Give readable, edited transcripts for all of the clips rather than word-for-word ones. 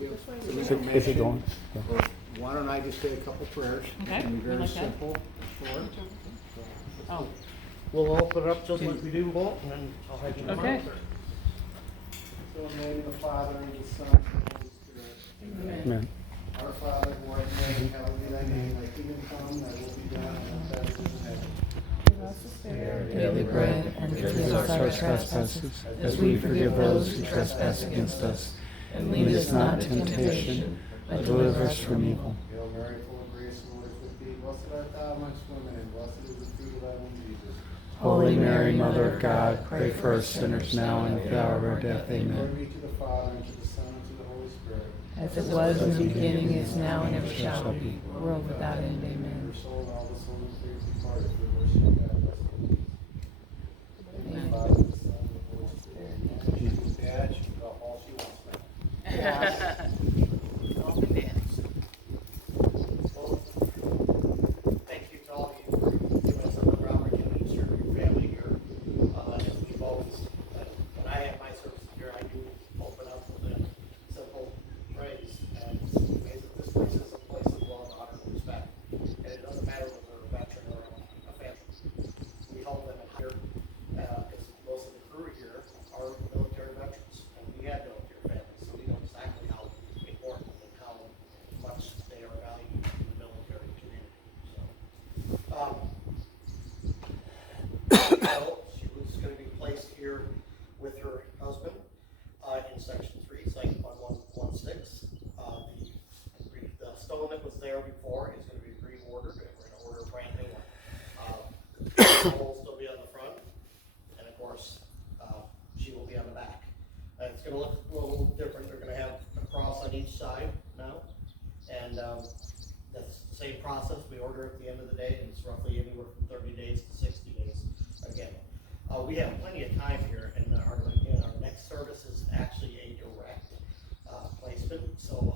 Is it going? Well, why don't I just say a couple prayers? Okay, It's going to be very like that. simple, short. Oh, We'll open it up just like we do both, and then I'll have you come okay. out there. So in the name of the Father, and the Son, and the Holy Spirit. Amen. Our Father, who art in heaven, hallowed be thy name. Thy kingdom come, thy will be done, on earth as it is in heaven. Daily bread, and forgive us our trespasses, as we forgive those who trespass against us. And lead us not into temptation, but deliver us from evil. Hail Mary, full of grace, the Lord is with thee. Blessed art thou amongst women, and blessed is the fruit of thy womb, Jesus. Holy Mary, Mother of God, pray for us sinners now and at the hour of our death. Glory Amen. be to the Father, and to the Son, and to the Holy Spirit. As it was in the beginning, is now, and ever shall be, world without end. Amen. Your soul and all the soul and faith departed for the worship of God. Amen. Father, the Son, and the Holy Spirit. Dad, she can go all she wants now. All the dance. Well, thank you to all of you for giving us another opportunity to serve your family here. As we've always, when I have my services here, I do open up with a simple phrase, and it's amazing that this place is a place of love, honor, and respect. And it doesn't matter whether they're a veteran or a family. We hold them in here, because most of the crew here are military veterans, and we have military families, so we know exactly how important and how much they are valued in the military community. So, she was going to be placed here with her husband in Section 3, Site 1116. The stone that was there before is going to be reordered, and we're going to order a brand new one. The hole will still be on the front, and of course, she will be on the back. It's going to look a little different. They're going to have a cross on each side now, and that's the same process. We order at the end of the day, and it's roughly anywhere from 30 days to 60 days. Again, we have plenty of time here, and our next service is actually a direct placement. So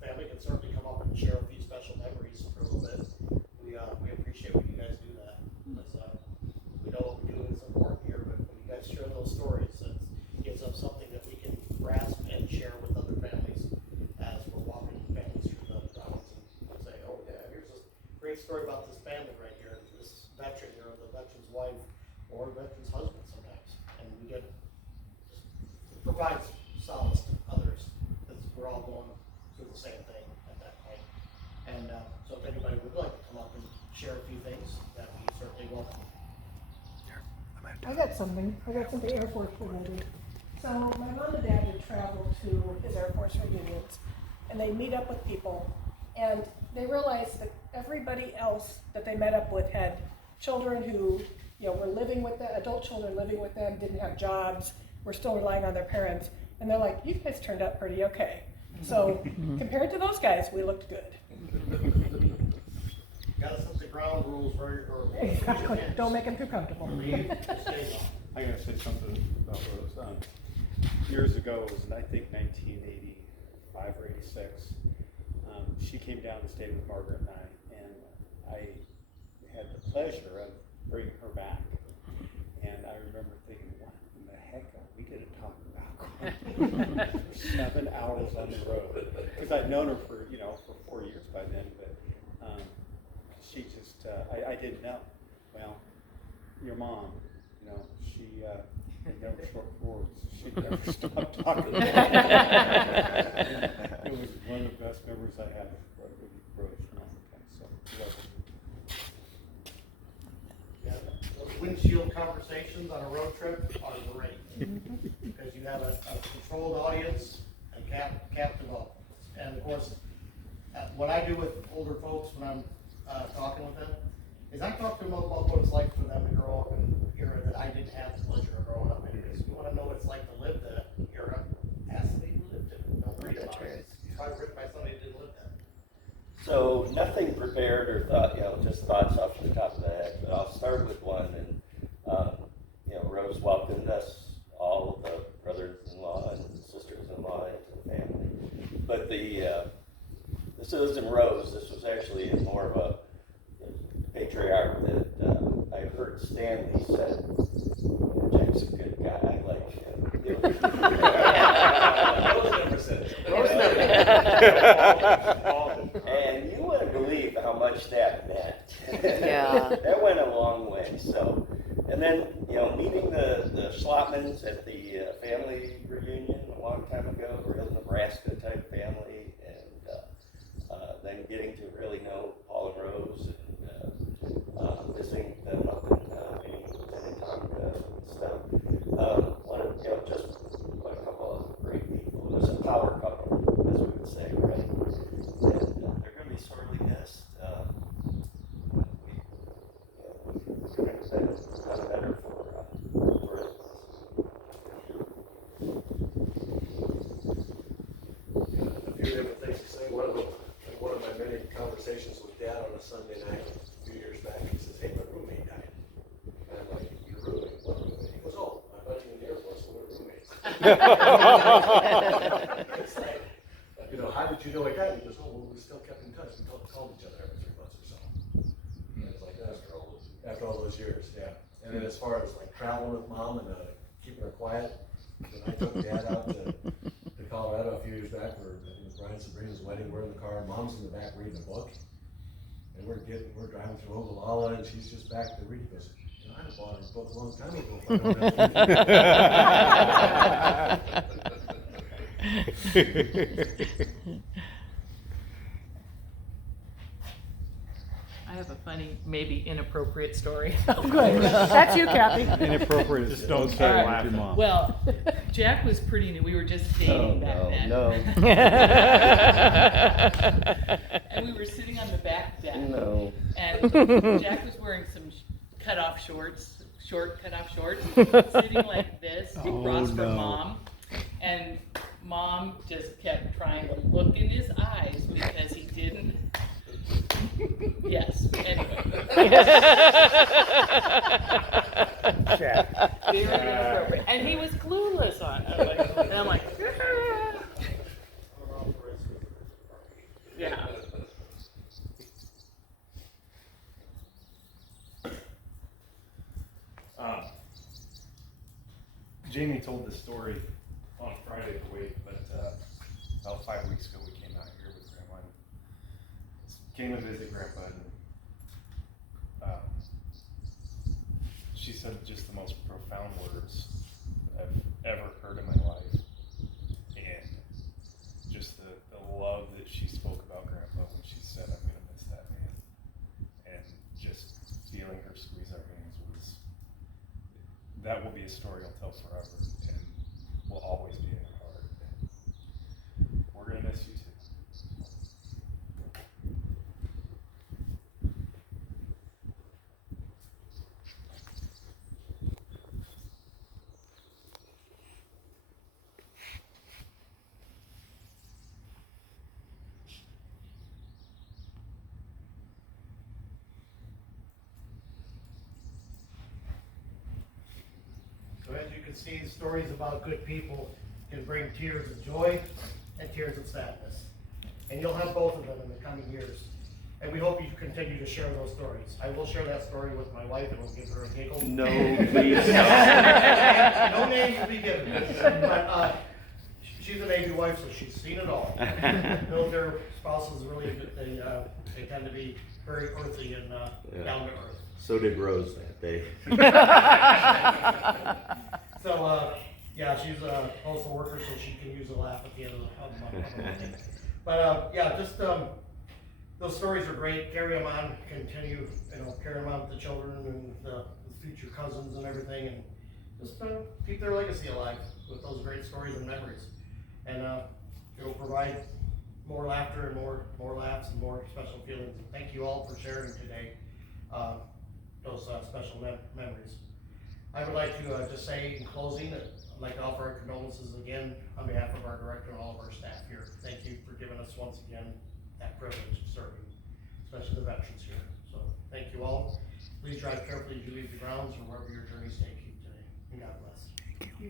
family can certainly come up and share a few special memories for a little bit. We appreciate when you guys do that, because we know what we do is important here, but when you guys share those stories, it gives us something that we can grasp and share with other families as we're walking families through the grounds and say, oh yeah, here's a great story about this family right here, this veteran or the veteran's wife or veteran's husband sometimes, and we get it provides solace to others because we're all going through the same thing at that point. And so if anybody would like to come up and share a few things, that would be certainly welcome. I got something Air Force related. So my mom and dad would travel to his Air Force reunions, and they meet up with people, and they realized that everybody else that they met up with had children who, were living with them, adult children living with them, didn't have jobs, were still relying on their parents, and they're like, you guys turned out pretty okay. So compared to those guys, we looked good. Gotta set the ground rules very early. Exactly. Don't make them too comfortable. I gotta say something about Rose. Years ago, it was I think 1985 or 86. She came down and stayed with Margaret and I had the pleasure of bringing her back. And I remember thinking, what in the heck are we going to talk about? For 7 hours on the road, because I'd known her for 4 years by then, but she just I didn't know. Well, your mom, she never short words. She never stopped talking. It was one of the best memories I had with Rose. So, Yeah, those windshield conversations on a road trip are great because you have a controlled audience and captive audience. And of course, what I do with older folks when I'm talking with them is I talk to them about what it's like for them to grow up in an era that I didn't have the pleasure of growing up in. Because you want to know what it's like to live that era, ask somebody who lived it. Don't read about it. It's probably written by somebody who didn't live that. So nothing prepared or thought, just thoughts off the top of the head. But I'll start with one. And Rose welcomed us, all of the brothers-in-law and sisters-in-law into the family. But this isn't Rose. This was actually more of a patriarch that I heard Stanley said, Jack's a good guy, I like him. Rose never said it. And you wouldn't believe how much that meant. Yeah. That went a long way, so. And then, meeting the Schlotmans at the family reunion a long time ago, real Nebraska type family, and then getting to really know Paul and Rose, and visiting them up in Minnetonka and stuff. Just what a couple of great people. It was a power couple, as we would say, right? And they're going to be sorely missed. We're going to done better for us. A few different things to say. One of my many conversations with Dad on a Sunday night a few years back, he says, "Hey, my roommate died." And I'm like, "Your roommate? What roommate?" He goes, "Oh, my buddy in the Air Force, and we're roommates." It's like, how did you know he died? He goes, "Oh, well, we still kept in touch. We called each other every 3 months or so." And it's like, after all those years, yeah. And then as far as like traveling with Mom and keeping her quiet, when I took Dad out to Colorado a few years back for Brian and Sabrina's wedding, we're in the car, Mom's in the back reading a book, and we're driving through Ogallala, and she's just back to read. He goes, "I had bought her book a long time ago if I don't have I have a funny, maybe inappropriate story. Oh, good. That's you, Kathy. Inappropriate, just don't start laughing. Mom. Well, Jack was pretty new. We were just dating back then. No. And we were sitting on the back deck. No. And Jack was wearing some short cutoff shorts, sitting like this across from Mom. And Mom just kept trying to look in his eyes because he didn't. Yes, anyway. Very inappropriate. And he was clueless on it. And I'm like, yeah. Jamie told this story on Friday of the week, but about 5 weeks ago we came out here with Grandma. Came to visit Grandpa, and she said just the most profound words I've ever heard in my life, and just the love that she spoke about Grandpa when she said, "I'm gonna miss that man," and just feeling her squeeze our hands that will be a story I'll tell forever, and will always be in our heart. And we're gonna miss you too. So as you can see, stories about good people can bring tears of joy and tears of sadness. And you'll have both of them in the coming years. And we hope you continue to share those stories. I will share that story with my wife, and we'll give her a giggle. No, please. No name will be given. But she's a Navy wife, so she's seen it all. Military spouses really, they tend to be very earthy and down to earth. So did Rose that day. So, yeah, she's a postal worker, so she can use a laugh at the end of the month. But, yeah, just, those stories are great. Carry them on, continue, carry them on with the children and the future cousins and everything, and just keep their legacy alive with those great stories and memories. And it'll provide more laughter and more laughs and more special feelings. And thank you all for sharing today those special memories. I would like to just say in closing that I'd like to offer our condolences again on behalf of our director and all of our staff here. Thank you for giving us once again that privilege of serving, especially the veterans here. So thank you all. Please drive carefully as you leave the grounds or wherever your journeys take you today. And God bless.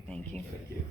Thank you. Thank you.